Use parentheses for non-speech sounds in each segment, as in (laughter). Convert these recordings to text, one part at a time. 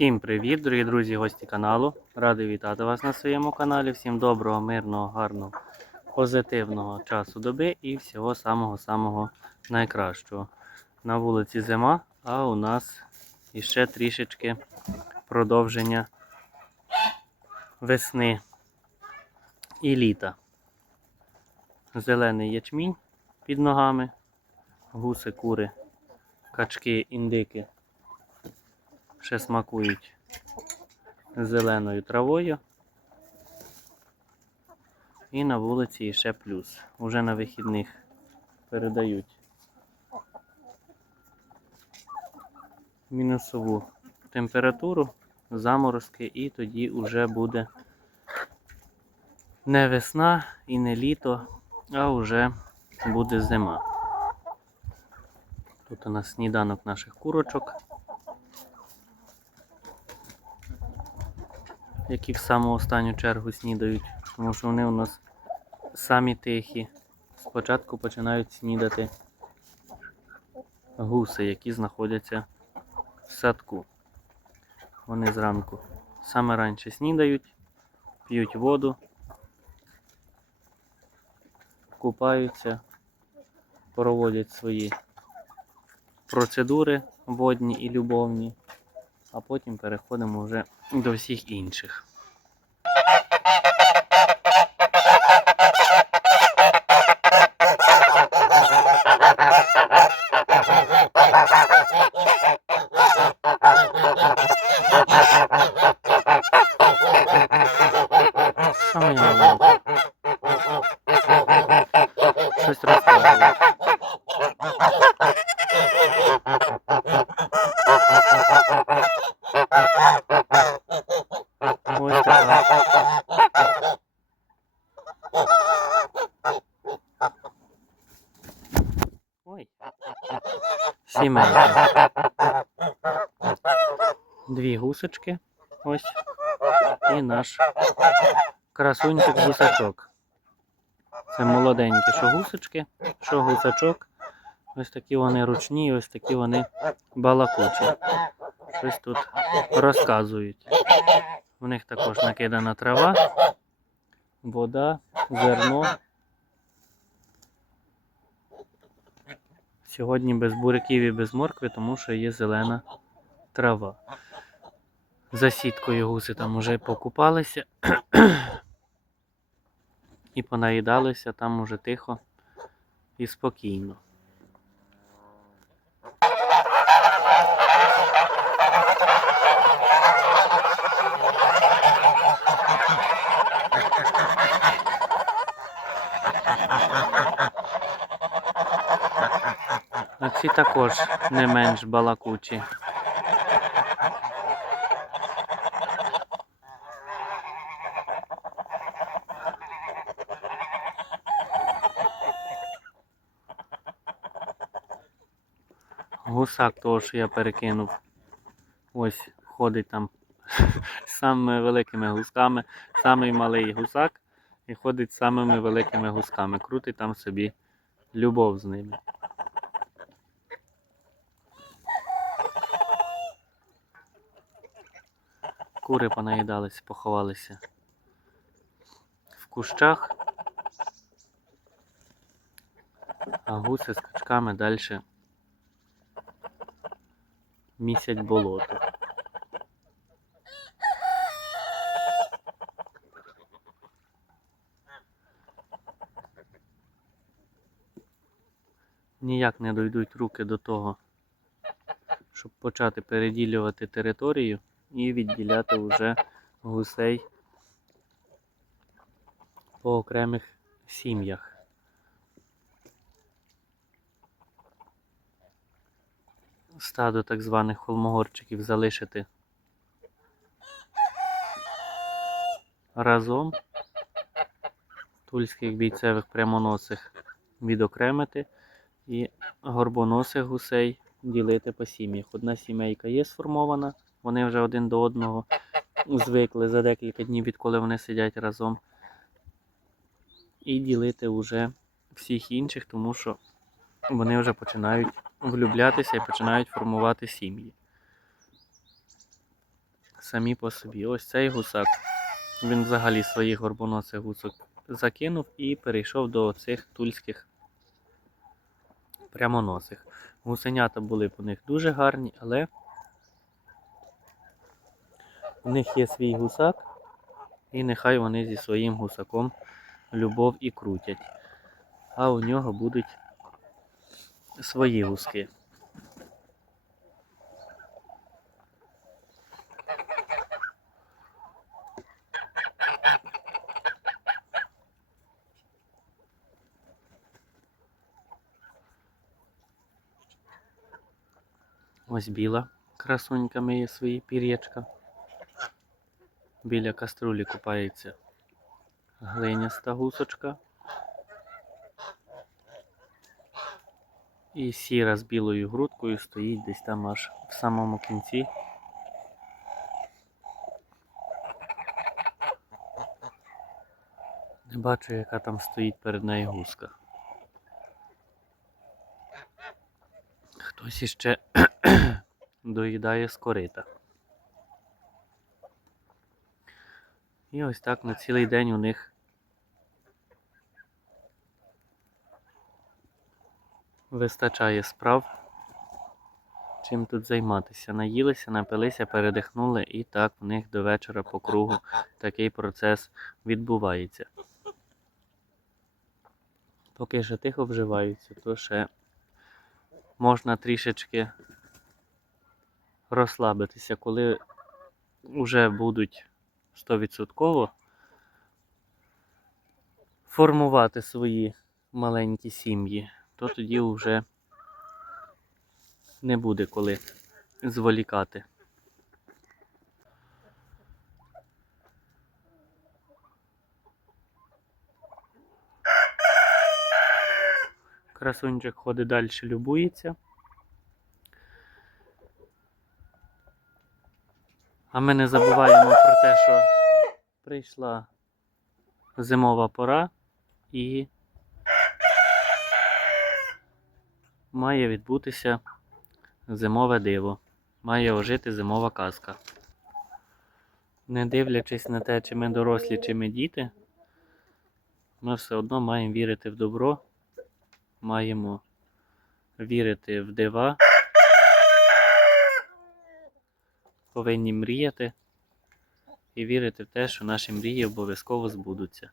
Всім привіт, дорогі друзі, гості каналу. Радий вітати вас на своєму каналі. Всім доброго, мирного, гарного, позитивного часу доби і всього самого-самого найкращого. На вулиці зима, а у нас іще трішечки продовження весни і літа. Зелений ячмінь під ногами, гуси, кури, качки, індики ще смакують зеленою травою. І на вулиці ще плюс. Уже на вихідних передають мінусову температуру, заморозки, і тоді вже буде не весна і не літо, а вже буде зима. Тут у нас сніданок наших курочок. Які в саму останню чергу снідають, тому що вони у нас самі тихі. Спочатку починають снідати гуси, які знаходяться в садку. Вони зранку саме раніше снідають, п'ють воду, купаються, проводять свої процедури водні і любовні а потім переходимо вже до всіх інших. (laughs) Що мені робити? Щось розказує. Ось така. Ой. Сімейка. Дві гусочки. Ось. І наш красунчик гусачок. Це молоденькі, що гусочки, що гусачок. Ось такі вони ручні, ось такі вони балакучі. Щось тут розказують. У них також накидана трава, вода, зерно. Сьогодні без буряків і без моркви, тому що є зелена трава. За сіткою гуси там уже покупалися і понаїдалися там уже тихо і спокійно. Ці також не менш балакучі. Гусак того, що я перекинув. Ось ходить там з самими великими гусками, самий малий гусак і ходить з самими великими гусками. Крутить там собі любов з ними. Кури понаїдалися, поховалися. В кущах, а гуси з качками далі місять болото. Ніяк не дойдуть руки до того, щоб почати переділювати територію і відділяти вже гусей по окремих сім'ях. Стадо так званих холмогорчиків залишити разом, тульських бійцевих прямоносих відокремити і горбоносих гусей ділити по сім'ях. Одна сімейка є сформована, вони вже один до одного звикли за декілька днів, відколи вони сидять разом. І ділити вже всіх інших, тому що вони вже починають влюблятися і починають формувати сім'ї. самі по собі. Ось цей гусак. Він взагалі своїх горбоносих гусок закинув і перейшов до цих тульських прямоносих. Гусенята були по них дуже гарні, але у них є свій гусак, і нехай вони зі своїм гусаком любов і крутять. А у нього будуть свої гуски. Ось біла красунька миє свої пір'ячка. Біля каструлі купається глиняста гусочка. І сіра з білою грудкою стоїть десь там аж в самому кінці. Не бачу, яка там стоїть перед нею гуска. Хтось іще (clears throat) доїдає з корита. І ось так на цілий день у них вистачає справ, чим тут займатися. Наїлися, напилися, передихнули, і так в них до вечора по кругу такий процес відбувається. Поки ще тихо вживаються, то ще можна трішечки розслабитися, коли вже будуть 100% формувати свої маленькі сім'ї, то тоді вже не буде коли зволікати. Красунчик ходить далі, любується. А ми не забуваємо про те, що прийшла зимова пора і має відбутися зимове диво. Має ожити зимова казка. Не дивлячись на те, чи ми дорослі, чи ми діти, ми все одно маємо вірити в добро, маємо вірити в дива. Повинні мріяти і вірити в те, що наші мрії обов'язково збудуться.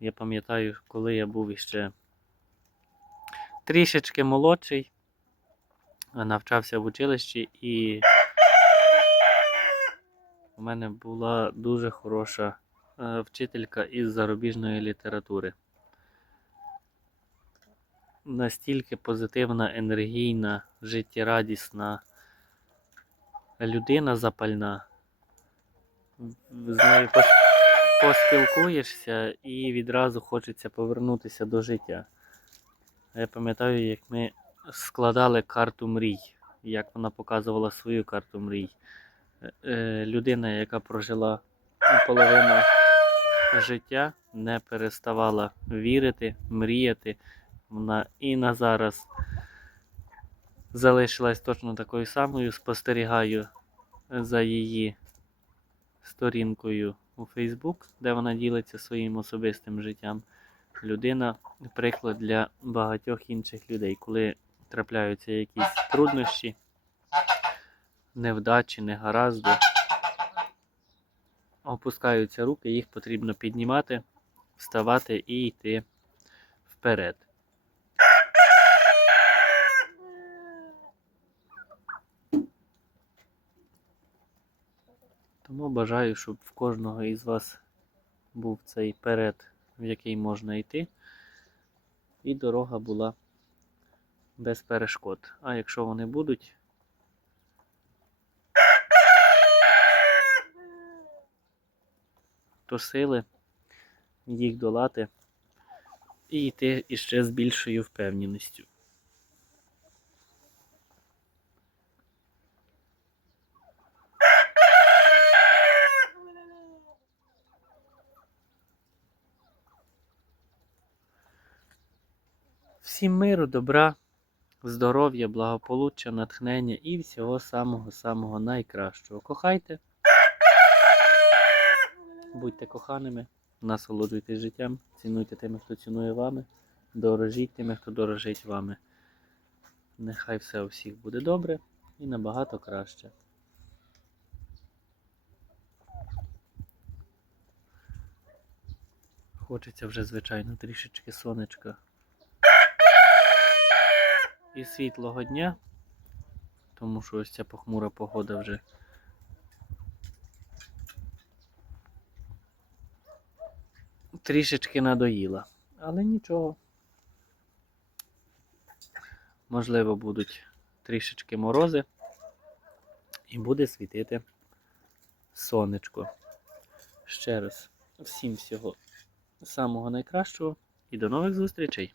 Я пам'ятаю, коли я був іще трішечки молодший, навчався в училищі, і у мене була дуже хороша е, вчителька із зарубіжної літератури. Настільки позитивна, енергійна, життєрадісна людина запальна. З нею поспілкуєшся і відразу хочеться повернутися до життя. Я пам'ятаю, як ми складали карту мрій, як вона показувала свою карту мрій. Е, Людина, яка прожила половину життя, не переставала вірити, мріяти. Вона і на зараз залишилась точно такою самою. Спостерігаю за її сторінкою у Facebook, де вона ділиться своїм особистим життям. Людина приклад для багатьох інших людей, коли трапляються якісь труднощі, невдачі, негаразди. Опускаються руки, їх потрібно піднімати, вставати і йти вперед. Тому бажаю, щоб в кожного із вас був цей перед, в який можна йти, і дорога була без перешкод. А якщо вони будуть, то сили їх долати і йти іще з більшою впевненістю. Всім миру, добра, здоров'я, благополуччя, натхнення і всього самого-самого найкращого. Кохайте, будьте коханими, насолоджуйтесь життям, цінуйте тими, хто цінує вами, дорожіть тими, хто дорожить вами. Нехай все у всіх буде добре і набагато краще. Хочеться вже, звичайно, трішечки сонечка. І світлого дня, тому що ось ця похмура погода вже трішечки надоїла. Але нічого. Можливо, будуть трішечки морози і буде світити сонечко. Ще раз, всім всього самого найкращого і до нових зустрічей!